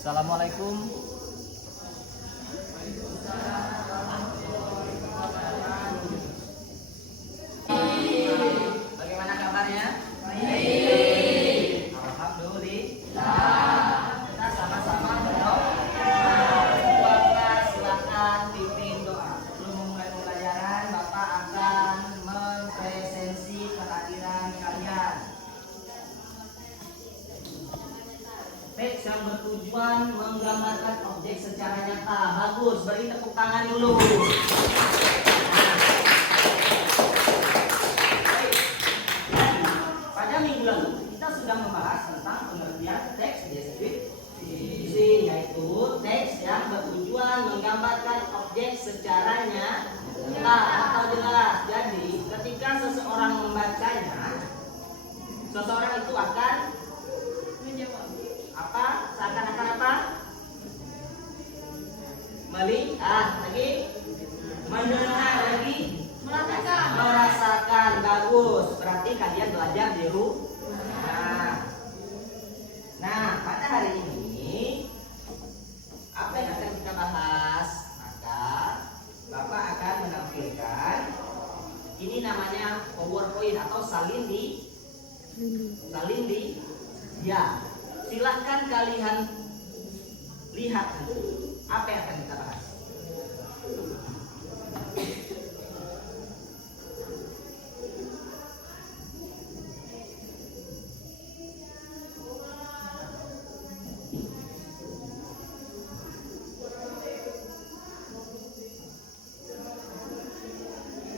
Assalamualaikum. Bagaimana kabarnya? Baik. Alhamdulillah. Kita sama-sama berdoa. Silakan pimpin doa. Sebelum memulai pembelajaran, Bapak akan mempresensi kehadiran kalian. Teks yang bertujuan menggambarkan objek secara nyata. Bagus, beri tepuk tangan dulu. Pada minggu lalu kita sudah membahas tentang pengertian teks deskripsi, yaitu teks yang bertujuan menggambarkan objek secara nyata atau jelas. Jadi ketika seseorang membacanya, seseorang itu akan menjawab apa? Seakan-akan apa? Melihat lagi, mendengar lagi, merasakan. Bagus, berarti kalian belajar di rumah. Nah, pada hari ini apa yang akan kita bahas? Maka Bapak akan menampilkan ini namanya PowerPoint atau salin di ya. Silahkan kalian lihat apa yang akan kita bahas.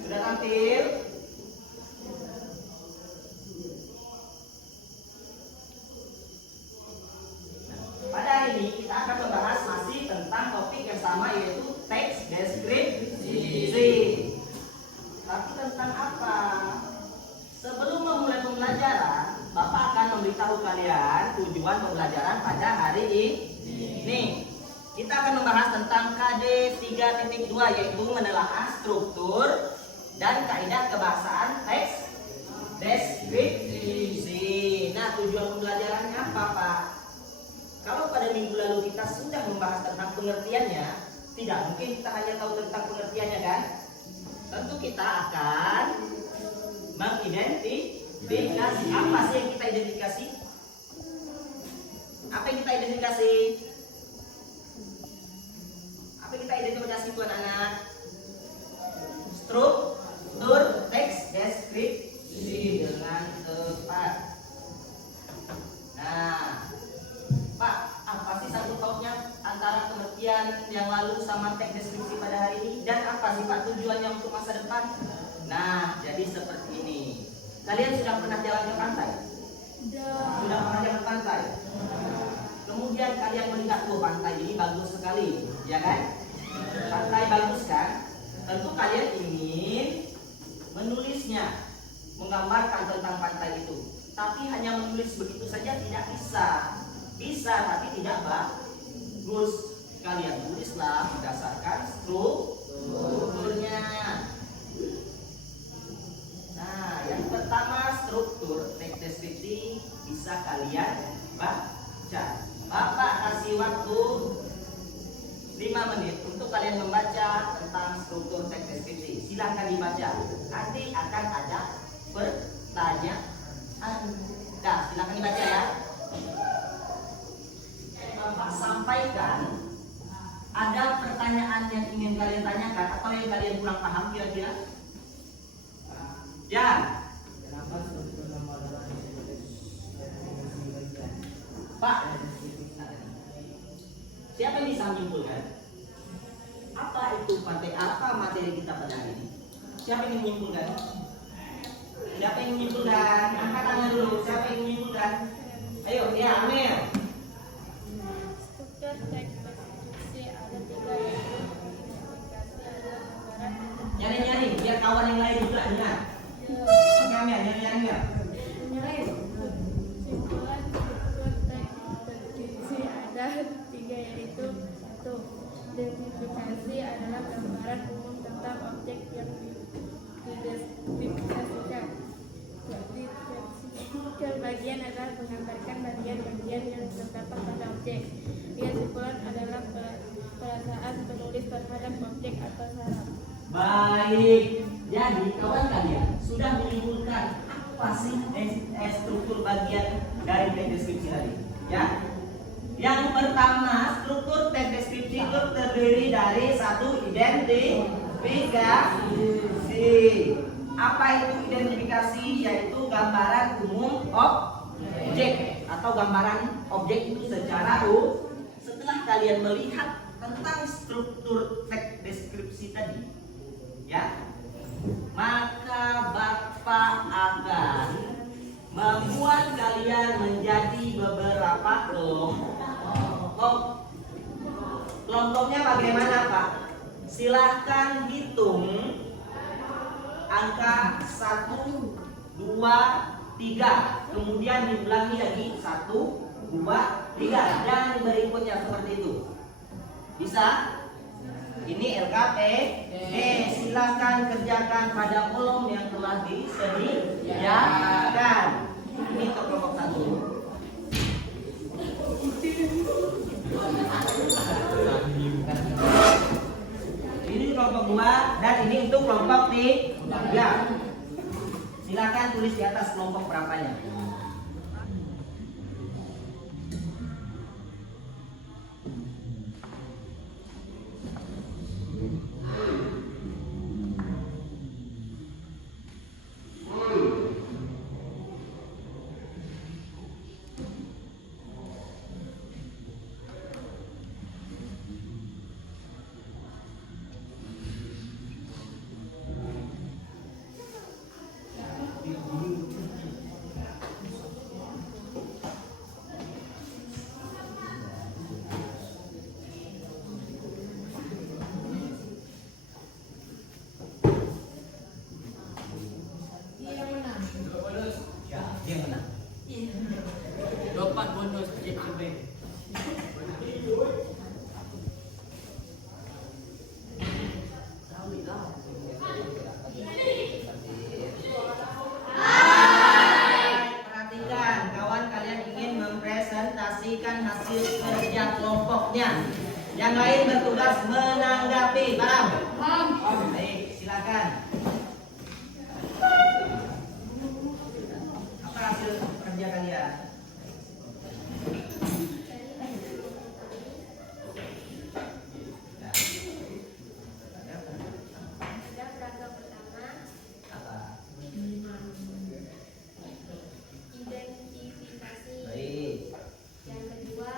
Sudah tampil? Pada hari ini kita akan membahas masih tentang topik yang sama, yaitu teks deskripsi. Tapi tentang apa? Sebelum memulai pembelajaran, Bapak akan memberitahu kalian tujuan pembelajaran pada hari ini. Kita akan membahas tentang KD 3.2, yaitu menelaah struktur dan kaidah kebahasaan teks deskripsi. Nah, tujuan pembelajarannya apa, Pak? Kalau pada minggu lalu kita sudah membahas tentang pengertiannya, tidak mungkin kita hanya tahu tentang pengertiannya, kan? Tentu kita akan mengidentifikasi. Apa sih yang kita identifikasi? Apa yang kita identifikasi? Apa yang kita identifikasi itu, anak-anak? Struktur teks deskripsi dengan tepat. Nah, Pak, apa sih sangkut pautnya antara pengertian yang lalu sama teks deskripsi pada hari ini? Dan apa sih Pak tujuannya untuk masa depan? Nah, jadi seperti ini. Kalian sudah pernah jalan ke pantai? Sudah pernah jalan ke pantai? Kemudian kalian melihat, pantai ini bagus sekali, ya kan? Pantai bagus kan? Tentu kalian ingin menulisnya, menggambarkan tentang pantai itu. Tapi hanya menulis begitu saja tidak bisa. Bisa, tapi tidak bagus. Kalian tulislah berdasarkan strukturnya. Nah, yang pertama struktur teks deskripsi bisa kalian baca. Bapak kasih waktu 5 menit untuk kalian membaca tentang struktur teks deskripsi. Silahkan dibaca. Nanti akan ada pertanyaan. Nah, silahkan dibaca ya. Bapak sampaikan, ada pertanyaan yang ingin kalian tanyakan atau yang kalian kurang paham kira-kira? Ya. Pak, siapa yang bisa menyimpulkan? Apa itu apa materi kita pada hari ini? Siapa yang menyimpulkan? Siapa yang menyimpulkan? Angkat tangan dulu. Siapa yang menyimpulkan? Ayo, ya, Amir. Struktur teks deskripsi ada 3, yaitu identifikasi, gambaran. Nyari-nyari, biar kawan yang lain juga dengar. Oke, Amir, nyari-nyari ya. Simpulan struktur teks deskripsi ada 3, yaitu 1. Identifikasi adalah gambaran umum tentang objek yang dideskripsikan. Bagian adalah menggambarkan bagian-bagian yang terdapat pada objek. Yang saat menulis terhadap objek atau syarat. Baik, jadi kawan kalian sudah menyimpulkan apa sih struktur bagian dari teks deskripsi tadi? Ya. Yang pertama, struktur teks deskripsi itu terdiri dari satu identifikasi. Apa itu identifikasi? Yaitu gambaran umum objek atau gambaran objek itu secara umum. Setelah kalian melihat tentang struktur teks deskripsi tadi, ya, maka Bapak akan membuat kalian menjadi beberapa kelompok. Kelompoknya bagaimana, Pak? Silahkan hitung angka 1, 2, 3. Kemudian diulangi lagi 1, 2, 3 dan berikutnya seperti itu. Bisa? Ini LKP. Silakan kerjakan pada kolom yang telah disediakan. Ini untuk kelompok 1. Ini kelompok 2 dan ini untuk kelompok 3. Silakan tulis di atas kelompok berapanya. Dia menang. Dapat bonus JKB. Perhatikan, kawan kalian ingin mempresentasikan hasil kerja kelompoknya. Yang lain bertugas menanggapi. Paham? Baik, silakan. Apa hasil kerja kalian? Ada peraga pertama, Apa? identifikasi. Baik. Yang kedua,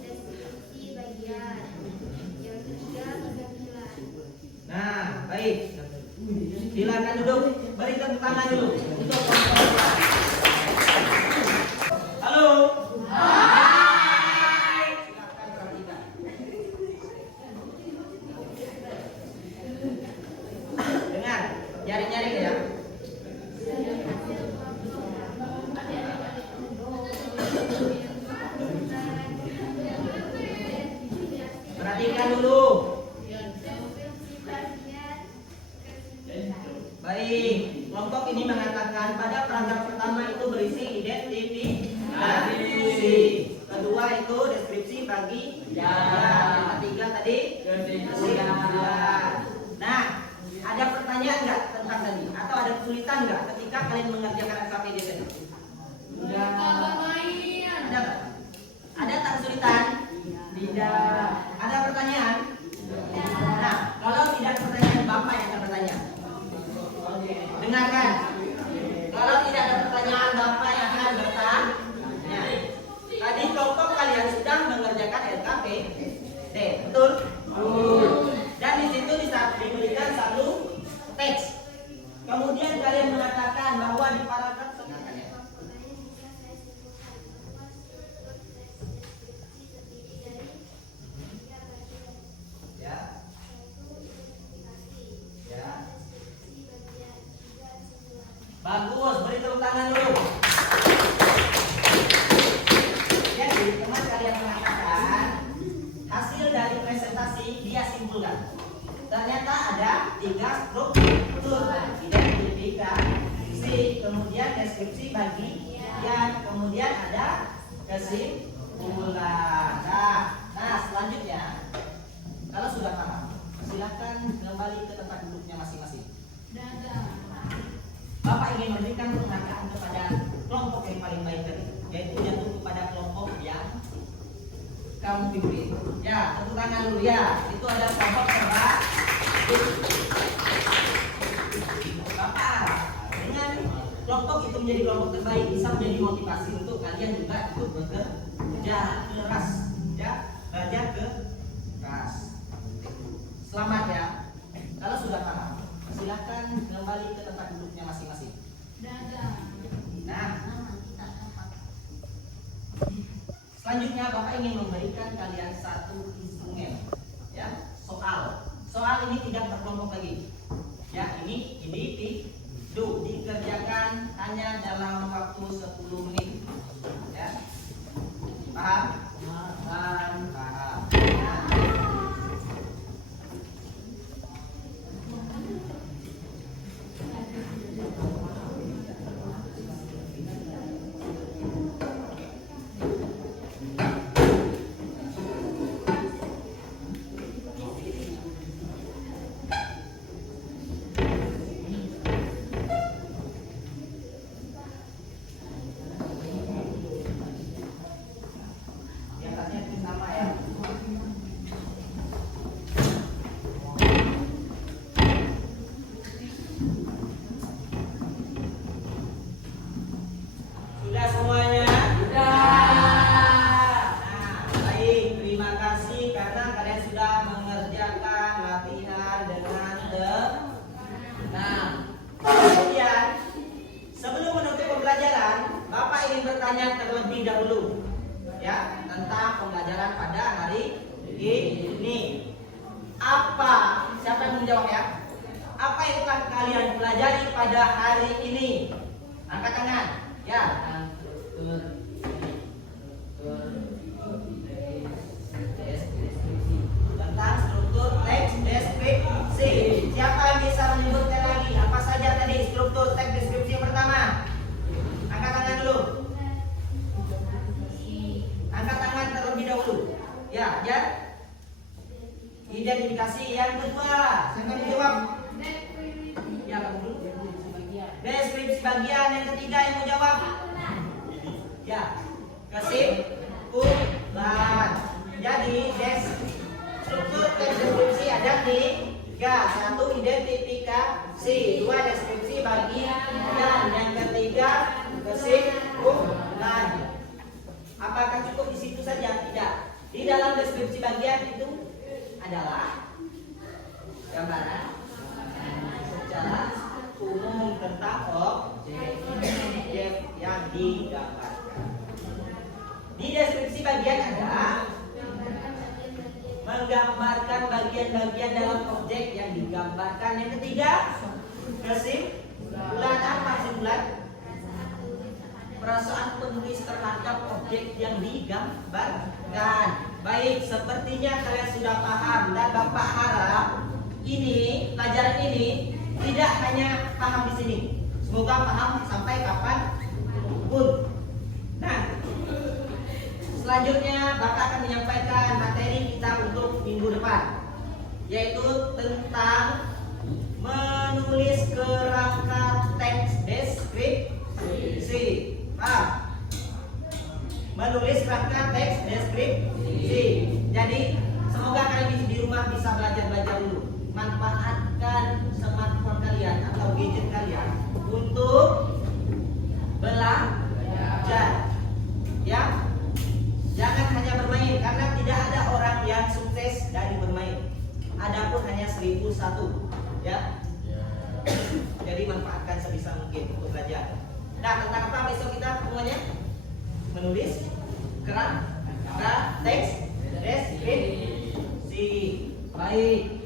deskripsi bagian. Yang ketiga, kesimpulan. Nah, baik. Silakan duduk. Beri tepuk tangan dulu untuk kelompok dua. Halo. Hai. Silakan perhatikan. Dengar, nyari-nyari ya. Perhatikan dulu. Baik, kelompok ini mengatakan pada paragraf pertama itu berisi identifikasi, kedua itu deskripsi bagian, yang ketiga tadi kesimpulan. Nah, ada pertanyaan nggak tentang tadi? Atau ada kesulitan nggak ketika kalian mengerjakan LKPD tadi? Ada nggak? Ada tak kesulitan? Tidak. Ada pertanyaan? Nah, kalau tidak pertanyaan, Bapak yang akan bertanya. Dengarkan. Kalau tidak ada pertanyaan, Bapak yang akan bertanya. Tadi kelompok kalian sudah mengerjakan LKPD, betul? Dan di situ diberikan satu teks. Kemudian kalian mengatakan bahwa di paragraf bagus, beri tepuk tangan dulu. Jadi teman kalian mengatakan hasil dari presentasi dia simpulkan. Ternyata ada 3 struktur: identifikasi, kemudian deskripsi bagian, kemudian ada kesimpulan. Nah, selanjutnya kalau sudah tempat duduknya masing-masing. Bapak ingin memberikan penghargaan kepada kelompok yang paling baik tadi, yaitu jatuh kepada kelompok yang kamu pimpin. Ya, tepuk tangan dulu ya. Itu ada kelompok terbaik. Bapak dengan kelompok itu menjadi kelompok terbaik bisa menjadi motivasi untuk kalian juga ikut bekerja keras, ya, belajar keras. Selamat ya. Kalau sudah paham, silakan kembali ke tempat duduknya masing-masing. Nah, selanjutnya Bapak ingin memberikan kalian satu instrumen, ya, soal. Soal ini tidak berkelompok lagi. Ya, ini dikerjakan hanya dalam waktu 10 menit. Ya. Paham? Paham. Nah. Sudah semuanya? Sudah. Nah, baik. Terima kasih karena kalian sudah mengerjakan latihan dengan tenang. Kemudian, sebelum menutup pembelajaran, Bapak ingin bertanya terlebih dahulu, ya, tentang pembelajaran pada hari ini. Apa? Siapa yang menjawab ya? Apa yang telah kalian pelajari pada hari ini? Angkat tangan. Ya. Tentang struktur teks deskripsi. Siapa yang bisa menyebutkan lagi apa saja tadi struktur teks deskripsi yang pertama? Angkat tangan dulu. Angkat tangan terlebih dahulu. Ya, ya. Identifikasi yang kedua. Siapa yang jawab? Ya, kamu dulu. Deskripsi bagian yang ketiga yang mau jawab. Ya, kesimpulan. Jadi struktur teks deskripsi ada di 3. 1 identifikasi, 2 deskripsi bagian, yang ketiga kesimpulan. Apakah cukup di situ saja? Tidak. Di dalam deskripsi bagian itu adalah gambaran secara umum tentang objek yang digambarkan. Di deskripsi bagian ada menggambarkan bagian-bagian dalam objek yang digambarkan. Yang ketiga, kesimpulan. Apa kesimpulan? Perasaan penulis terhadap objek yang digambarkan. Baik, sepertinya kalian sudah paham dan Bapak harap ini pelajaran ini tidak hanya paham di sini, semoga paham sampai kapan pun. Nah, selanjutnya Bapak akan menyampaikan materi kita untuk minggu depan, yaitu tentang menulis kerangka teks deskripsi. Paham? Menulis kerangka teks deskripsi. Jadi semoga kalian di rumah bisa belajar dulu. Manfaatkan smartphone kalian atau gadget kalian untuk belajar. Ya, jangan hanya bermain karena tidak ada orang yang sukses dari bermain. Adapun hanya 1001. Ya. Jadi manfaatkan sebisa mungkin untuk belajar. Nah, tentang apa besok kita semuanya? Menulis kerangka teks deskripsi. Baik.